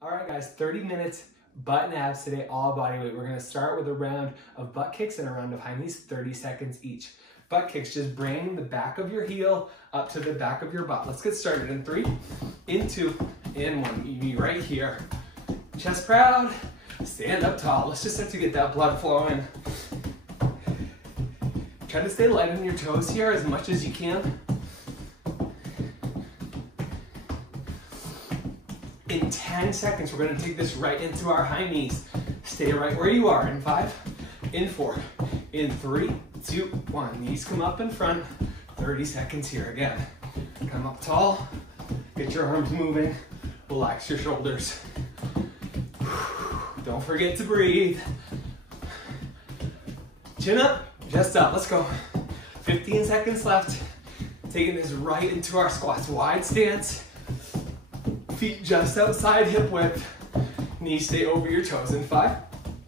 All right, guys, 30 minutes, butt and abs today, all body weight. We're gonna start with a round of butt kicks and a round of high knees, 30 seconds each. Butt kicks, just bring the back of your heel up to the back of your butt. Let's get started in 3, in 2, in 1. You be right here. Chest proud, stand up tall. Let's just start to get that blood flowing. Try to stay light on your toes here as much as you can. In 10 seconds, we're gonna take this right into our high knees. Stay right where you are in 5, in 4, in 3, 2, 1. Knees come up in front, 30 seconds here again. Come up tall, get your arms moving, relax your shoulders. Don't forget to breathe. Chin up, chest up, let's go. 15 seconds left. Taking this right into our squats, wide stance. Feet just outside hip width. Knees stay over your toes in 5.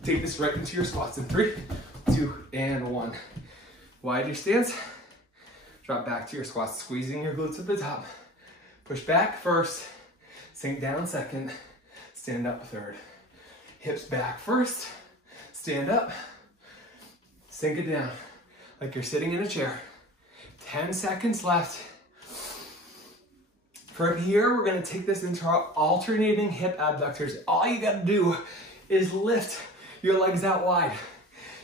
Take this right into your squats in 3, 2, and 1. Wide your stance. Drop back to your squats, squeezing your glutes at the top. Push back first, sink down second, stand up third. Hips back first, stand up, sink it down like you're sitting in a chair. 10 seconds left. From here, we're gonna take this into our alternating hip abductors. All you gotta do is lift your legs out wide,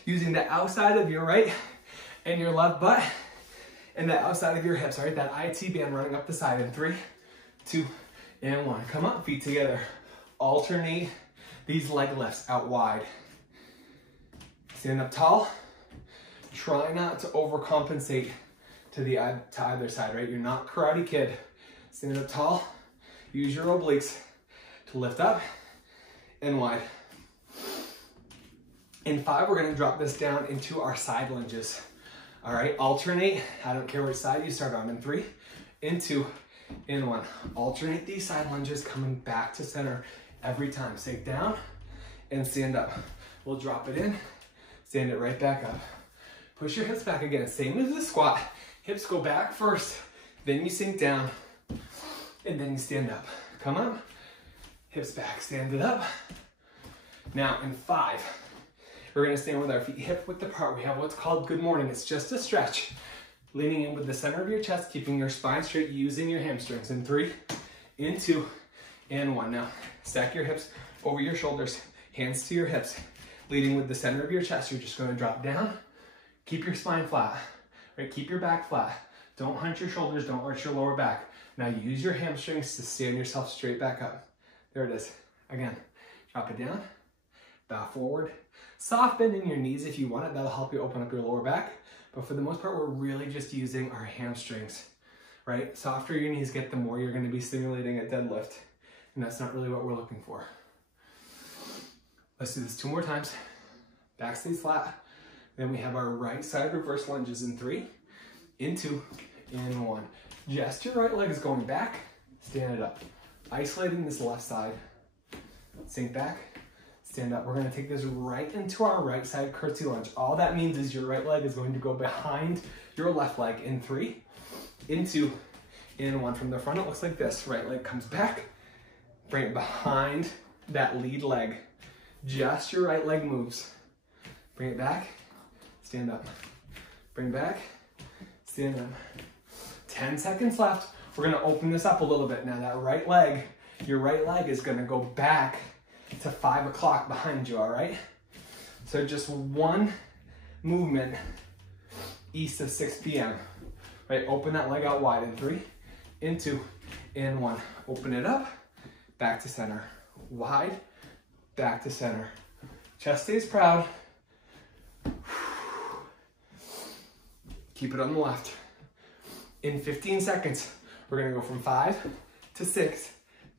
using the outside of your right and your left butt, and the outside of your hips, all right? That IT band running up the side in 3, 2, and 1. Come up, feet together. Alternate these leg lifts out wide. Stand up tall. Try not to overcompensate to either side, right? You're not Karate Kid. Stand up tall, use your obliques to lift up and wide. In 5, we're gonna drop this down into our side lunges. All right, alternate, I don't care which side you start on. In 3, in 2, in 1. Alternate these side lunges, coming back to center every time. Sink down and stand up. We'll drop it in, stand it right back up. Push your hips back again, same as the squat. Hips go back first, then you sink down, and then you stand up. Come on, hips back, stand it up. Now in 5, we're gonna stand with our feet hip width apart. We have what's called good morning. It's just a stretch. Leaning in with the center of your chest, keeping your spine straight, using your hamstrings. In 3, in 2, and 1. Now, stack your hips over your shoulders, hands to your hips. Leading with the center of your chest, you're just gonna drop down. Keep your spine flat, right? Keep your back flat. Don't hunch your shoulders, don't arch your lower back. Now use your hamstrings to stand yourself straight back up. There it is. Again, drop it down, bow forward. Soft bend in your knees if you want it. That'll help you open up your lower back. But for the most part, we're really just using our hamstrings, right? Softer your knees get, the more you're gonna be stimulating a deadlift. And that's not really what we're looking for. Let's do this 2 more times. Back stays flat. Then we have our right side reverse lunges in 3, in 2, in 1. Just your right leg is going back, stand it up. Isolating this left side, sink back, stand up. We're gonna take this right into our right side curtsy lunge. All that means is your right leg is going to go behind your left leg in 3, in 2, in 1. From the front, it looks like this. Right leg comes back, bring it behind that lead leg. Just your right leg moves. Bring it back, stand up. Bring back, stand up. 10 seconds left. We're gonna open this up a little bit. Now that right leg, your right leg is gonna go back to 5 o'clock behind you, all right? So just 1 movement east of 6 p.m. Right, open that leg out wide in 3, in 2, in 1. Open it up, back to center. Wide, back to center. Chest stays proud. Keep it on the left. In 15 seconds, we're gonna go from 5 to 6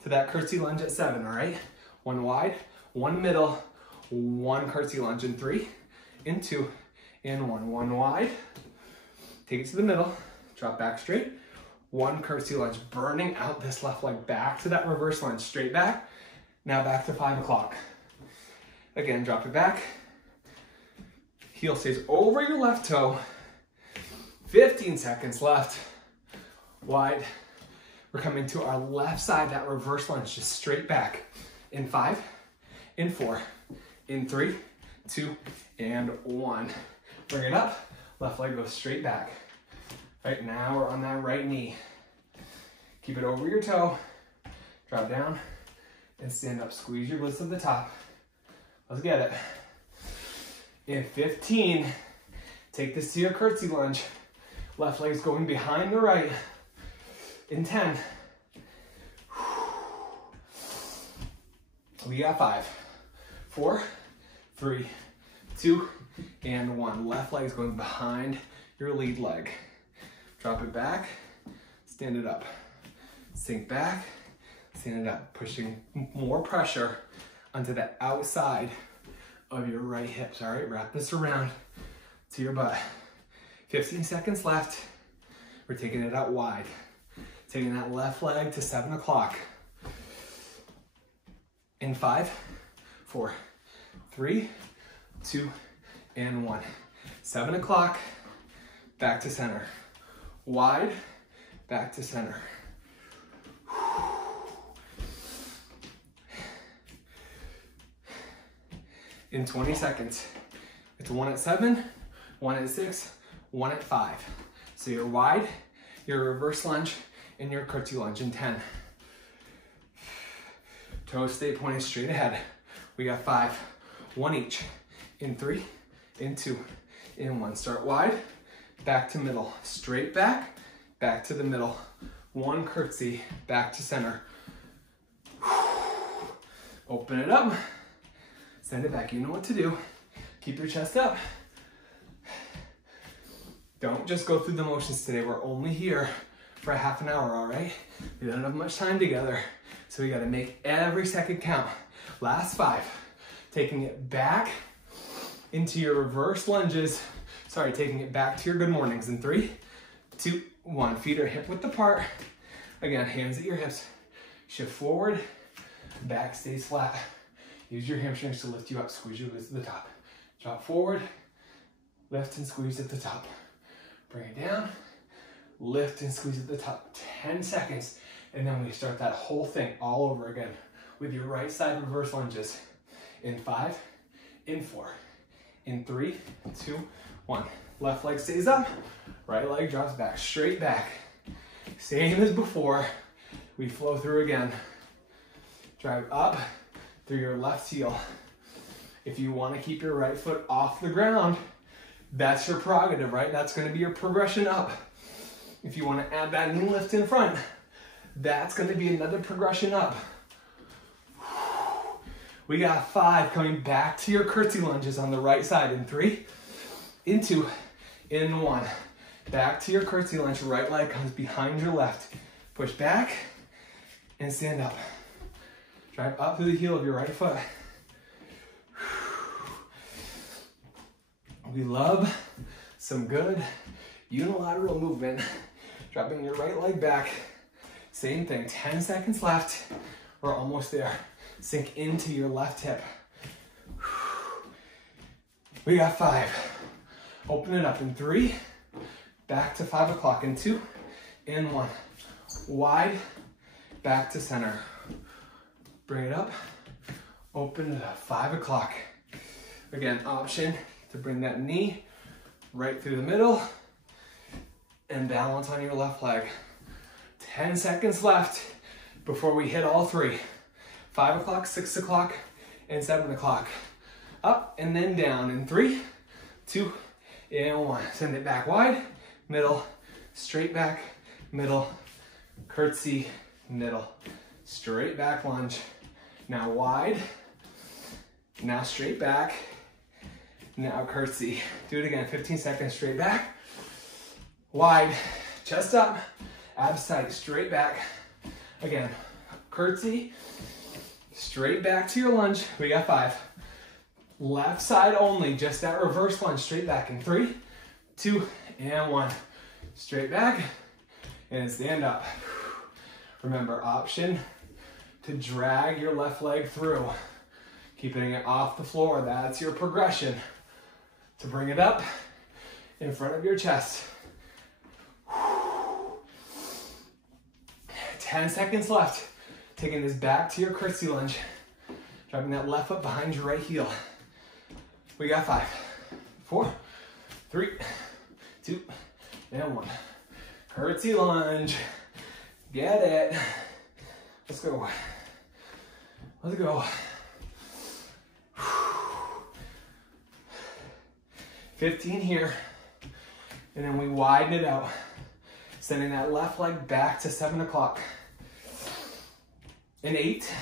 to that curtsy lunge at 7, all right? 1 wide, 1 middle, 1 curtsy lunge in 3, in 2, in 1. 1 wide, take it to the middle, drop back straight, 1 curtsy lunge, burning out this left leg back to that reverse lunge, straight back, now back to 5 o'clock. Again, drop it back, heel stays over your left toe, 15 seconds left. Wide. We're coming to our left side, that reverse lunge, just straight back. in 5, in 4, in 3, 2, and 1. Bring it up, left leg goes straight back. Right now we're on that right knee. Keep it over your toe, drop down, and stand up. Squeeze your glutes to the top. Let's get it. In 15, take this to your curtsy lunge. Left leg's going behind the right. In 10. We got 5, 4, 3, 2, and 1. Left leg's going behind your lead leg. Drop it back, stand it up. Sink back, stand it up. Pushing more pressure onto the outside of your right hips. All right, wrap this around to your butt. 15 seconds left. We're taking it out wide. Taking that left leg to 7 o'clock. In 5, 4, 3, 2, and 1. 7 o'clock, back to center. Wide, back to center. In 20 seconds. It's 1 at 7, 1 at 6, 1 at 5. So you're wide, your reverse lunge, and your curtsy lunge in 10. Toes stay pointed straight ahead. We got 5, 1 each. In 3, in 2, in 1. Start wide, back to middle. Straight back, back to the middle. 1 curtsy, back to center. Open it up. Send it back. You know what to do. Keep your chest up. Don't just go through the motions today. We're only here for a half an hour, all right? We don't have much time together, so we gotta make every second count. Last 5. Taking it back into your reverse lunges. Sorry, taking it back to your good mornings in 3, 2, 1. Feet are hip width apart. Again, hands at your hips. Shift forward, back stays flat. Use your hamstrings to lift you up. Squeeze your glutes to the top. Drop forward, lift and squeeze at the top. Bring it down, lift and squeeze at the top. 10 seconds, and then we start that whole thing all over again with your right side reverse lunges. In 5, in 4, in 3, 2, 1. Left leg stays up, right leg drops back, straight back. Same as before, we flow through again. Drive up through your left heel. If you want to keep your right foot off the ground, that's your prerogative, right? That's going to be your progression up. If you want to add that knee lift in front, that's going to be another progression up. We got 5 coming back to your curtsy lunges on the right side in 3, in 2, in 1. Back to your curtsy lunge. Right leg comes behind your left. Push back and stand up. Drive up through the heel of your right foot. We love some good unilateral movement. Dropping your right leg back. Same thing, 10 seconds left. We're almost there. Sink into your left hip. We got 5. Open it up in 3. Back to 5 o'clock in 2, in 1. Wide, back to center. Bring it up, open it up, 5 o'clock. Again, option to bring that knee right through the middle and balance on your left leg. 10 seconds left before we hit all 3. 5 o'clock, 6 o'clock, and 7 o'clock. Up and then down in 3, 2, and 1. Send it back wide, middle, straight back, middle, curtsy, middle, straight back lunge. Now wide, now straight back, now curtsy. Do it again, 15 seconds, straight back, wide, chest up, abs tight, straight back. Again, curtsy, straight back to your lunge. We got 5. Left side only, just that reverse lunge, straight back in 3, 2, and 1. Straight back, and stand up. Remember, option to drag your left leg through, keeping it off the floor. That's your progression. To bring it up in front of your chest. 10 seconds left. Taking this back to your curtsy lunge. Driving that left foot behind your right heel. We got 5, 4, 3, 2, and 1. Curtsy lunge. Get it. Let's go. Let's go. 15 here. And then we widen it out. Sending that left leg back to 7 o'clock. In 8.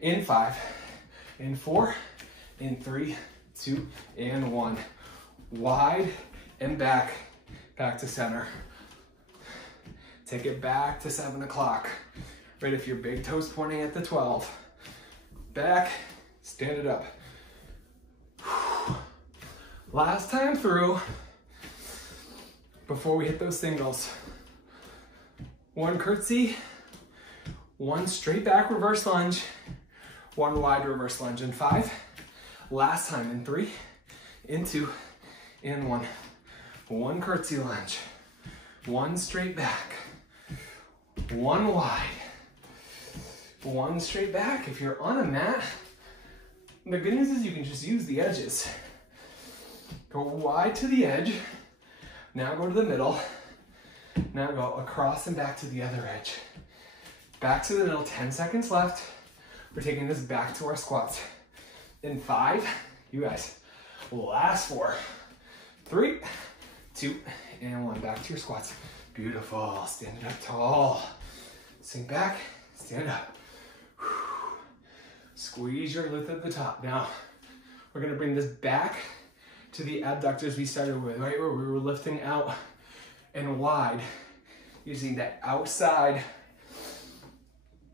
In 5. In 4. In 3, 2, and 1. Wide and back. Back to center. Take it back to 7 o'clock. Right, if your big toe's pointing at the 12. Back, stand it up. Last time through, before we hit those singles. 1 curtsy, 1 straight back reverse lunge, 1 wide reverse lunge in 5. Last time in 3, in 2, in 1. 1 curtsy lunge, 1 straight back, 1 wide, 1 straight back. If you're on a mat, the good news is you can just use the edges. Go wide to the edge. Now go to the middle. Now go across and back to the other edge. Back to the middle, 10 seconds left. We're taking this back to our squats. In 5, you guys, last 4, 3, 2, and 1. Back to your squats. Beautiful. Stand it up tall. Sink back, stand up. Squeeze your glutes at the top. Now, we're gonna bring this back to the abductors we started with, right? Where we were lifting out and wide, using the outside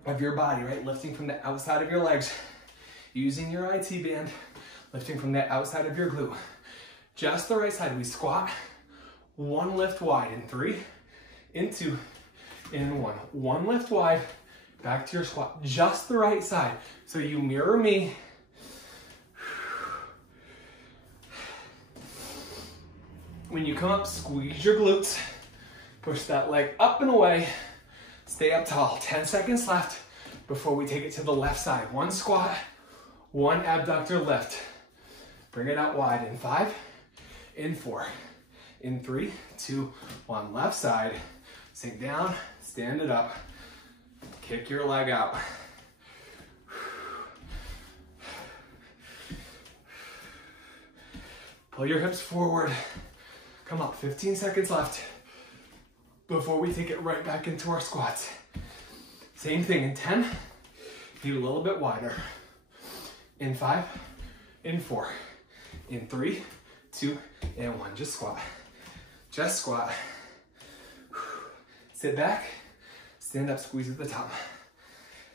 of your body, right? Lifting from the outside of your legs, using your IT band, lifting from the outside of your glute. Just the right side. We squat, 1 lift wide in 3, in 2, in 1. 1 lift wide, back to your squat. Just the right side. So you mirror me. When you come up, squeeze your glutes. Push that leg up and away. Stay up tall. 10 seconds left before we take it to the left side. 1 squat, 1 abductor lift. Bring it out wide in 5, in 4, in 3, 2, 1. Left side. Sink down, stand it up. Kick your leg out. Pull your hips forward. Come up, 15 seconds left before we take it right back into our squats. Same thing in 10, feet a little bit wider. In 5, in 4, in 3, 2, and 1. Just squat. Just squat. Sit back, stand up, squeeze at the top.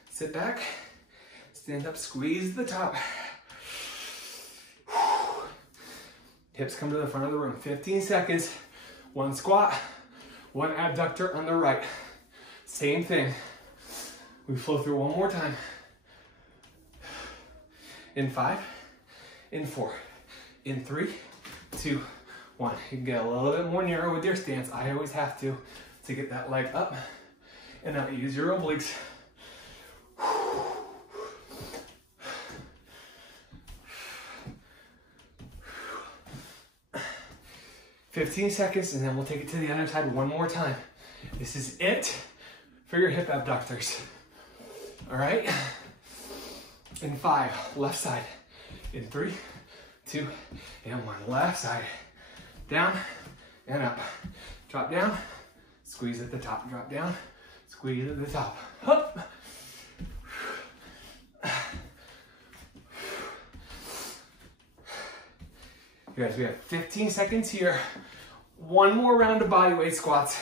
Sit back, stand up, squeeze at the top. Hips come to the front of the room. 15 seconds, 1 squat, 1 abductor on the right. Same thing. We flow through one more time. In 5, in 4, in 3, 2, 1. You can get a little bit more narrow with your stance. I always have to get that leg up and now use your obliques. 15 seconds, and then we'll take it to the other side one more time. This is it for your hip abductors. All right? In 5, left side. In 3, 2, and 1. Left side. Down and up. Drop down, squeeze at the top. Drop down, squeeze at the top. Up. You guys, we have 15 seconds here. One more round of bodyweight squats,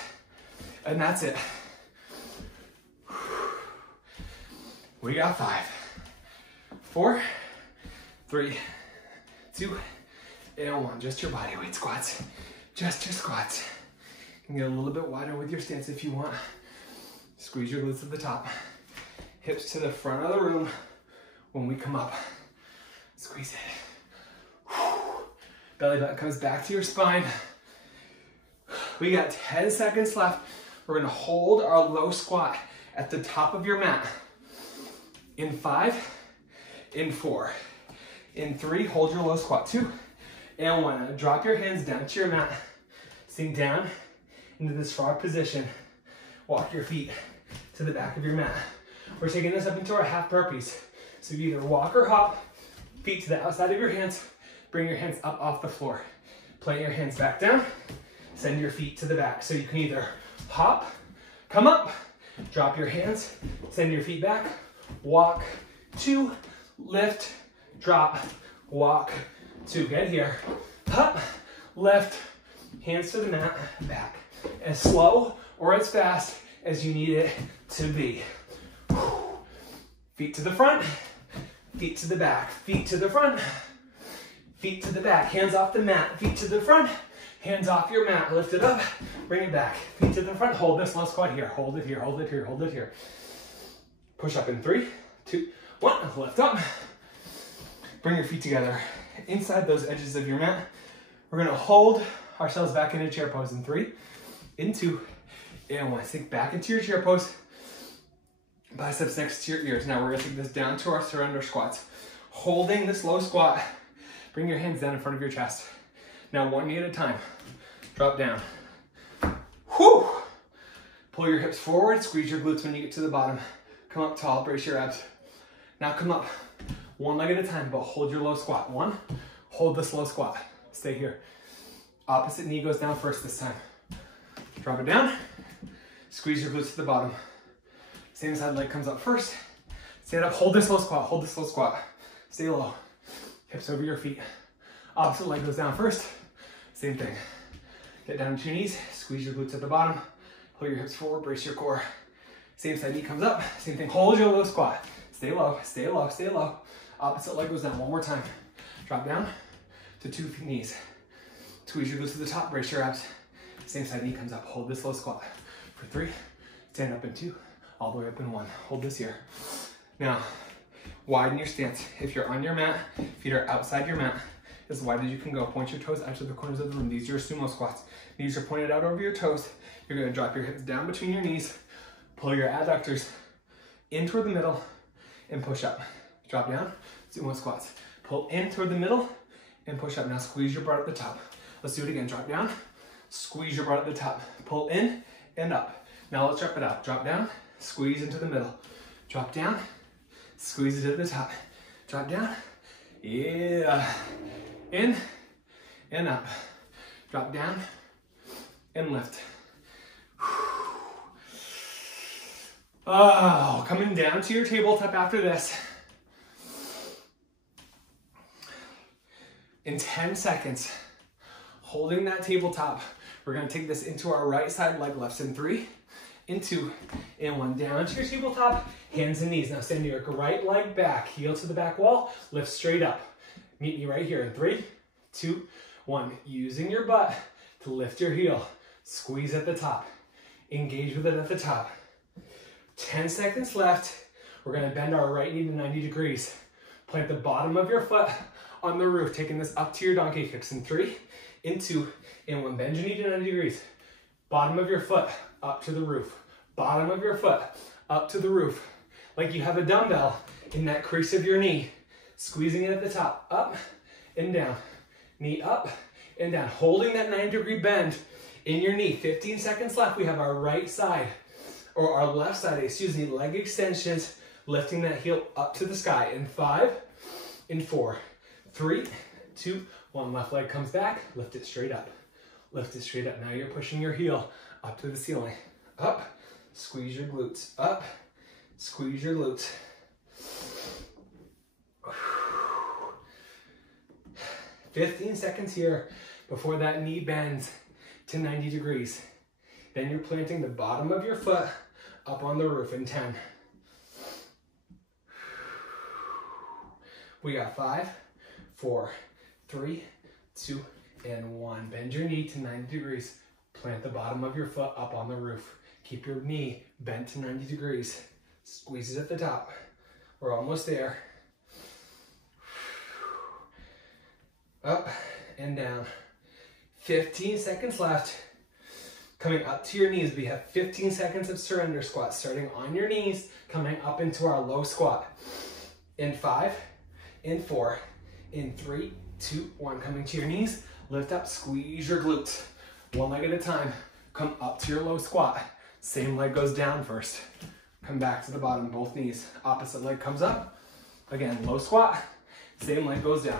and that's it. We got 5, 4, 3, 2, and 1. Just your bodyweight squats. Just your squats. You can get a little bit wider with your stance if you want. Squeeze your glutes at the top. Hips to the front of the room when we come up. Squeeze it. Belly button comes back to your spine. We got 10 seconds left. We're gonna hold our low squat at the top of your mat. In 5, In 4. In 3, hold your low squat. 2. And 1. Drop your hands down to your mat. Sink down into this frog position. Walk your feet to the back of your mat. We're taking this up into our half burpees. So you either walk or hop, feet to the outside of your hands, bring your hands up off the floor. Plant your hands back down, send your feet to the back. So you can either hop, come up, drop your hands, send your feet back, walk, 2, lift, drop, walk, 2. Get here, up, lift, hands to the mat, back. As slow or as fast as you need it to be. Feet to the front, feet to the back, feet to the front, feet to the back, hands off the mat, feet to the front, hands off your mat, lift it up, bring it back, feet to the front, hold this low squat here, hold it here, hold it here, hold it here. Push up in 3, 2, 1, lift up, bring your feet together inside those edges of your mat. We're gonna hold ourselves back into chair pose in 3, in 2, and 1. Sink back into your chair pose. Biceps next to your ears. Now we're gonna take this down to our surrender squats. Holding this low squat, bring your hands down in front of your chest. Now 1 knee at a time. Drop down. Whew. Pull your hips forward, squeeze your glutes when you get to the bottom. Come up tall, brace your abs. Now come up 1 leg at a time, but hold your low squat. 1, hold this low squat. Stay here. Opposite knee goes down first this time. Drop it down. Squeeze your glutes to the bottom. Same side leg comes up first. Stand up, hold this low squat, hold this low squat. Stay low. Hips over your feet. Opposite leg goes down first. Same thing. Get down to your knees, squeeze your glutes at the bottom. Pull your hips forward, brace your core. Same side knee comes up. Same thing, hold your low squat. Stay low, stay low, stay low. Opposite leg goes down 1 more time. Drop down to 2 knees. Squeeze your glutes to the top, brace your abs. Same side knee comes up, hold this low squat. For 3, stand up in 2. All the way up in 1. Hold this here. Now, widen your stance. If you're on your mat, feet are outside your mat, as wide as you can go. Point your toes out to the corners of the room. These are your sumo squats. Knees are pointed out over your toes. You're gonna drop your hips down between your knees, pull your adductors in toward the middle, and push up. Drop down, sumo squats. Pull in toward the middle, and push up. Now squeeze your butt at the top. Let's do it again. Drop down, squeeze your butt at the top. Pull in and up. Now let's wrap it out. Drop down, squeeze into the middle. Drop down, squeeze it to the top. Drop down, yeah. In and up. Drop down and lift. Oh, coming down to your tabletop after this. In 10 seconds, holding that tabletop, we're gonna take this into our right side leg lifts in 3, in 2, and 1. Down to your tabletop, hands and knees. Now send your right leg back, heel to the back wall, lift straight up. Meet me right here in 3, 2, 1. Using your butt to lift your heel. Squeeze at the top. Engage with it at the top. 10 seconds left. We're gonna bend our right knee to 90 degrees. Plant the bottom of your foot on the roof, taking this up to your donkey kicks in 3, in 2, and 1. Bend your knee to 90 degrees. Bottom of your foot up to the roof. Bottom of your foot up to the roof. Like you have a dumbbell in that crease of your knee. Squeezing it at the top, up and down. Knee up and down. Holding that 90-degree bend in your knee. 15 seconds left. We have our right side, or our left side, excuse me, leg extensions, lifting that heel up to the sky. In 5, in 4, 3, 2, 1. Left leg comes back. Lift it straight up. Lift it straight up. Now you're pushing your heel up to the ceiling. Up. Squeeze your glutes. Up. Squeeze your glutes. 15 seconds here before that knee bends to 90 degrees. Then you're planting the bottom of your foot up on the roof in 10. We got 5, 4, 3, 2, and 1. Bend your knee to 90 degrees. Plant the bottom of your foot up on the roof. Keep your knee bent to 90 degrees. Squeeze it at the top. We're almost there. Up and down. 15 seconds left. Coming up to your knees, we have 15 seconds of surrender squat, starting on your knees, coming up into our low squat. In 5, in 4, in 3, 2, 1. Coming to your knees, lift up, squeeze your glutes. One leg at a time. Come up to your low squat. Same leg goes down first. Come back to the bottom, both knees. Opposite leg comes up. Again, low squat. Same leg goes down.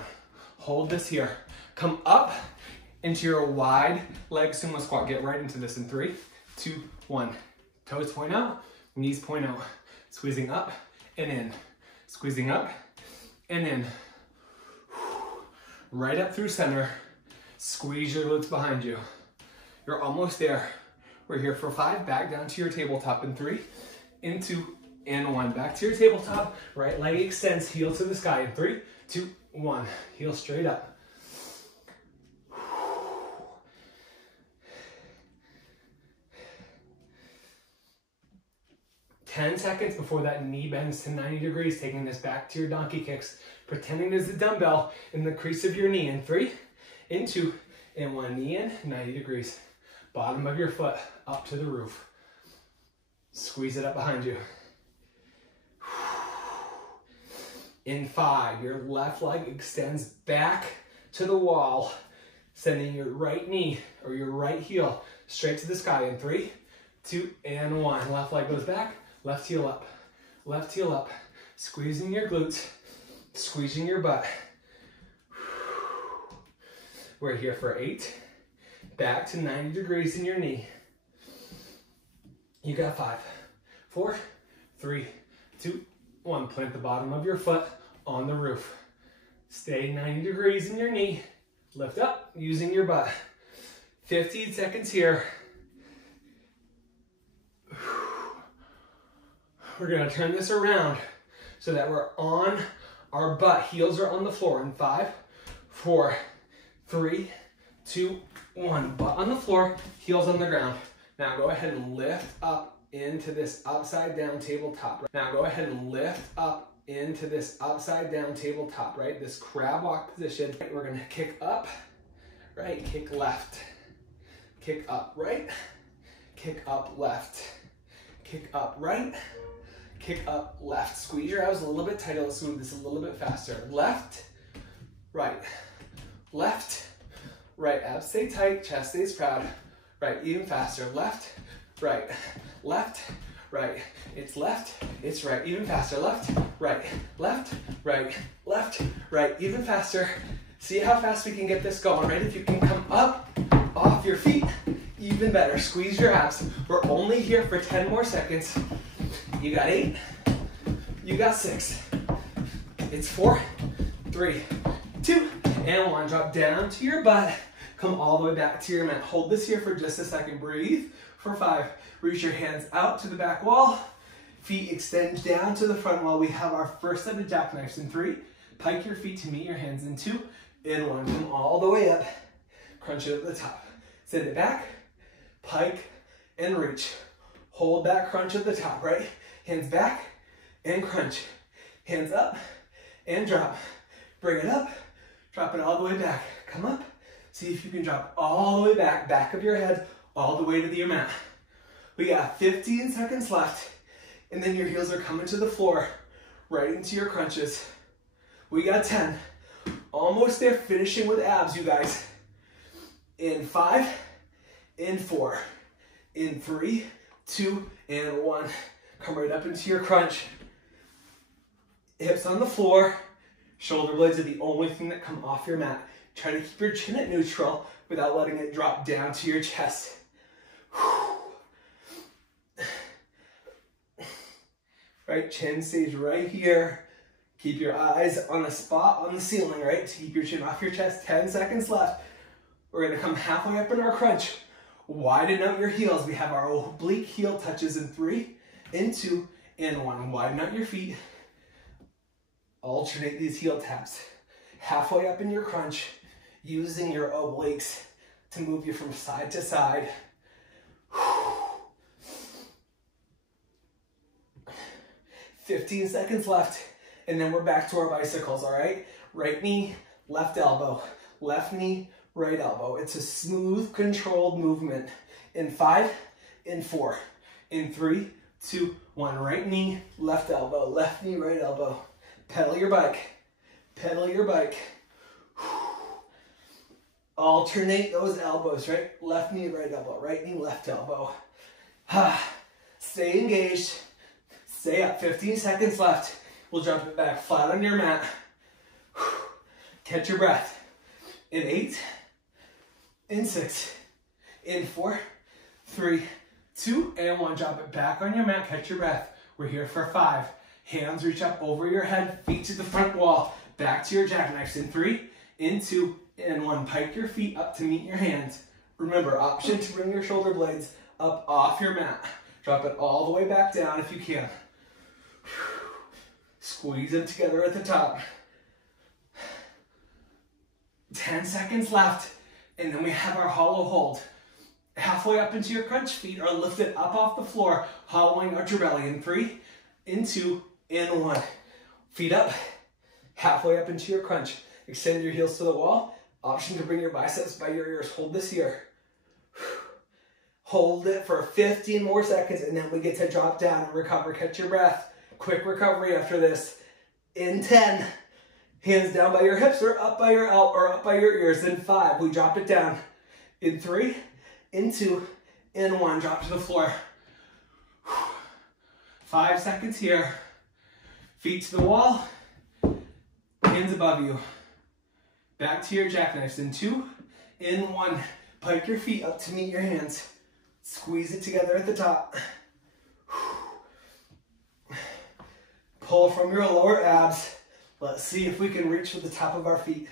Hold this here. Come up into your wide leg sumo squat. Get right into this in 3, 2, 1. Toes point out, knees point out. Squeezing up and in. Squeezing up and in. Right up through center. Squeeze your glutes behind you. You're almost there. We're here for 5. Back down to your tabletop in 3, in 2, and 1. Back to your tabletop. Right leg extends, heel to the sky in 3, 2, 1. Heel straight up. 10 seconds before that knee bends to 90 degrees, taking this back to your donkey kicks. Pretending there's a dumbbell in the crease of your knee in 3, in 2, and 1. Knee in, 90 degrees. Bottom of your foot up to the roof. Squeeze it up behind you. In 5, your left leg extends back to the wall, sending your right knee or your right heel straight to the sky in 3, 2, and 1. Left leg goes back, left heel up, left heel up. Squeezing your glutes, squeezing your butt. We're here for 8. Back to 90 degrees in your knee. You got 5, 4, 3, 2, 1. Plant the bottom of your foot on the roof. Stay 90 degrees in your knee. Lift up using your butt. 15 seconds here. We're gonna turn this around so that we're on our butt. Heels are on the floor in 5, 4, 3, 2, 1. Butt on the floor, heels on the ground. Now go ahead and lift up into this upside down tabletop. Now go ahead and lift up into this upside down tabletop, right? This crab walk position. We're gonna kick up, right? Kick left. Kick up, right? Kick up, left. Kick up, right? Kick up, left. Squeeze your abs a little bit tighter. Let's move this a little bit faster. Left, right, left, right. Abs stay tight, chest stays proud. Right, even faster. Left, right, left, right. It's left, it's right. Even faster. Left, right, left, right, left, right. Even faster. See how fast we can get this going, right? If you can come up off your feet, even better. Squeeze your abs. We're only here for 10 more seconds. You got 8, you got 6. It's 4, 3, 2, and 1. Drop down to your butt. Come all the way back to your mat. Hold this here for just a second. Breathe for 5. Reach your hands out to the back wall. Feet extend down to the front wall. We have our first set of jackknives in 3. Pike your feet to meet your hands in 2, and 1. Come all the way up. Crunch it at the top. Send it back, pike, and reach. Hold that crunch at the top, right? Hands back and crunch. Hands up and drop. Bring it up, drop it all the way back. Come up, see if you can drop all the way back, back of your head, all the way to your mat. We got 15 seconds left, and then your heels are coming to the floor, right into your crunches. We got 10. Almost there, finishing with abs, you guys. In 5, in 4, in 3, 2, and 1. Come right up into your crunch. Hips on the floor. Shoulder blades are the only thing that come off your mat. Try to keep your chin at neutral without letting it drop down to your chest. Right, chin stays right here. Keep your eyes on a spot on the ceiling, right? To keep your chin off your chest. 10 seconds left. We're gonna come halfway up in our crunch. Widen out your heels. We have our oblique heel touches in 3, in 2, and 1. Widen out your feet. Alternate these heel taps. Halfway up in your crunch, using your obliques to move you from side to side. 15 seconds left, and then we're back to our bicycles, all right? Right knee, left elbow. Left knee, right elbow. It's a smooth, controlled movement. In 5, in 4, in 3, 2, 1. Right knee, left elbow. Left knee, right elbow. Pedal your bike. Pedal your bike. Alternate those elbows, right? Left knee, right elbow, right knee, left elbow. Stay engaged. Stay up. 15 seconds left. We'll jump it back flat on your mat. Catch your breath. In 8, in 6, in 4, 3, 2, and 1. Drop it back on your mat. Catch your breath. We're here for 5. Hands reach up over your head. Feet to the front wall. Back to your jackknives. In 3, in 2, in 1. Pike your feet up to meet your hands. Remember, option to bring your shoulder blades up off your mat. Drop it all the way back down if you can. Squeeze them together at the top. 10 seconds left, and then we have our hollow hold. Halfway up into your crunch, feet are lifted up off the floor, hollowing out your belly. In 3, in 2, in 1. Feet up, halfway up into your crunch. Extend your heels to the wall. Option to bring your biceps by your ears. Hold this here. Hold it for 15 more seconds, and then we get to drop down and recover. Catch your breath. Quick recovery after this. In 10, hands down by your hips or up by your ears. In 5, we drop it down. In 3, in 2, in 1, drop to the floor. 5 seconds here. Feet to the wall, hands above you. Back to your jackknives. In 2, in 1, pike your feet up to meet your hands. Squeeze it together at the top. Pull from your lower abs. Let's see if we can reach for the top of our feet.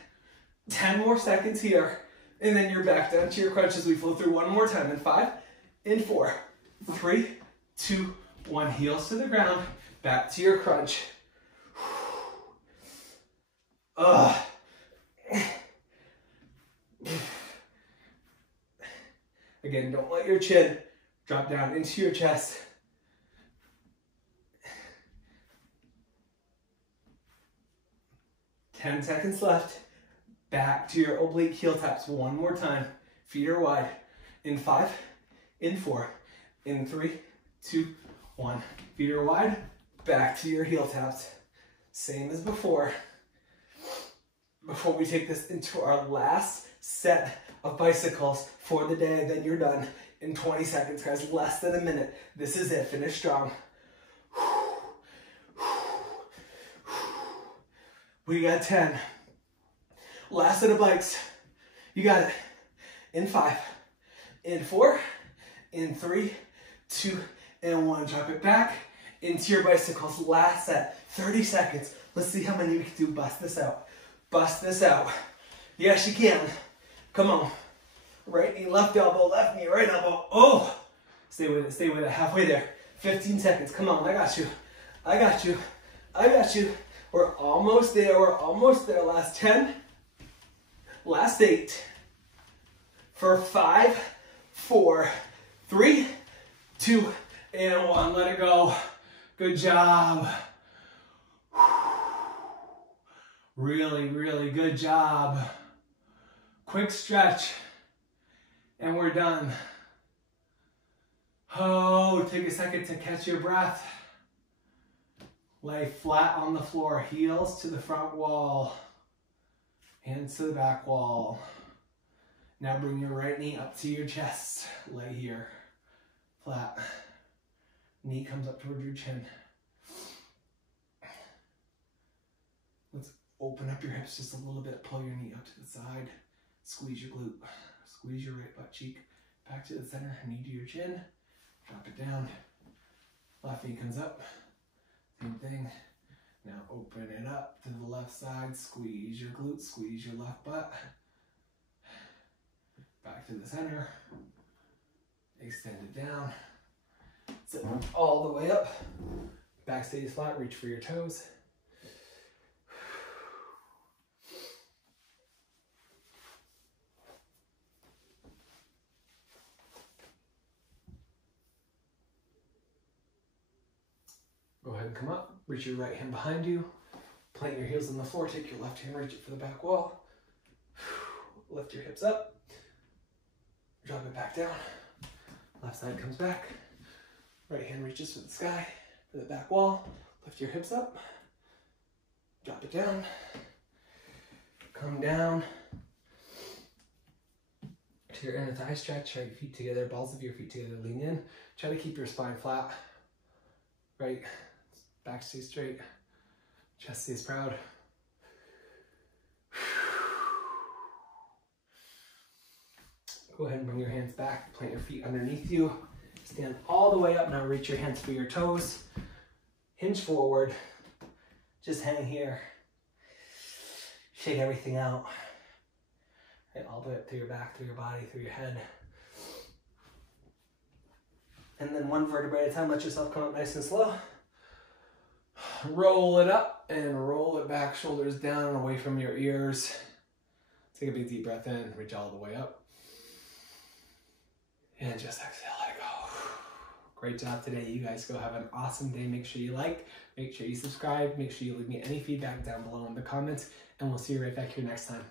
10 more seconds here. And then you're back down to your crunch as we flow through one more time. In 5, in 4, 3, 2, 1. Heels to the ground. Back to your crunch. Again, don't let your chin drop down into your chest. 10 seconds left. Back to your oblique heel taps one more time. Feet are wide. In 5, in 4, in 3, 2, 1. Feet are wide. Back to your heel taps. Same as before. Before we take this into our last set of bicycles for the day, then you're done in 20 seconds, guys. Less than a minute. This is it. Finish strong. We got 10. Last set of bikes. You got it. In 5, in 4, in 3, 2, and 1. Drop it back into your bicycles. Last set. 30 seconds. Let's see how many we can do. Bust this out. Bust this out. Yes, you can. Come on. Right knee, left elbow, left knee, right elbow. Oh! Stay with it, stay with it. Halfway there. 15 seconds. Come on, I got you. I got you. I got you. We're almost there. We're almost there. Last 10. Last 8. For 5, 4, 3, 2, and 1. Let it go. Good job. Really, really good job. Quick stretch. And we're done. Oh, take a second to catch your breath. Lay flat on the floor. Heels to the front wall. Hands to the back wall. Now bring your right knee up to your chest. Lay here. Flat. Knee comes up toward your chin. Let's open up your hips just a little bit. Pull your knee up to the side. Squeeze your glute. Squeeze your right butt cheek. Back to the center. Knee to your chin. Drop it down. Left knee comes up. Same thing. Now open it up to the left side. Squeeze your glute. Squeeze your left butt. Back to the center. Extend it down. Sit all the way up. Back stays flat. Reach for your toes. Go ahead and come up. Reach your right hand behind you. Plant your heels on the floor. Take your left hand, reach it for the back wall. Lift your hips up. Drop it back down. Left side comes back. Right hand reaches for the sky, for the back wall. Lift your hips up. Drop it down. Come down to your inner thigh stretch, right feet together, balls of your feet together, lean in. Try to keep your spine flat, right? Back stays straight, chest stays proud. Go ahead and bring your hands back, plant your feet underneath you. Stand all the way up, now reach your hands for your toes. Hinge forward, just hang here. Shake everything out. Right, all the way up through your back, through your body, through your head. And then one vertebrae at a time, let yourself come up nice and slow. Roll it up and roll it back, shoulders down and away from your ears. Take a big deep breath in, reach all the way up. And just exhale, let it go. Great job today. You guys go have an awesome day. Make sure you like, make sure you subscribe, make sure you leave me any feedback down below in the comments, and we'll see you right back here next time.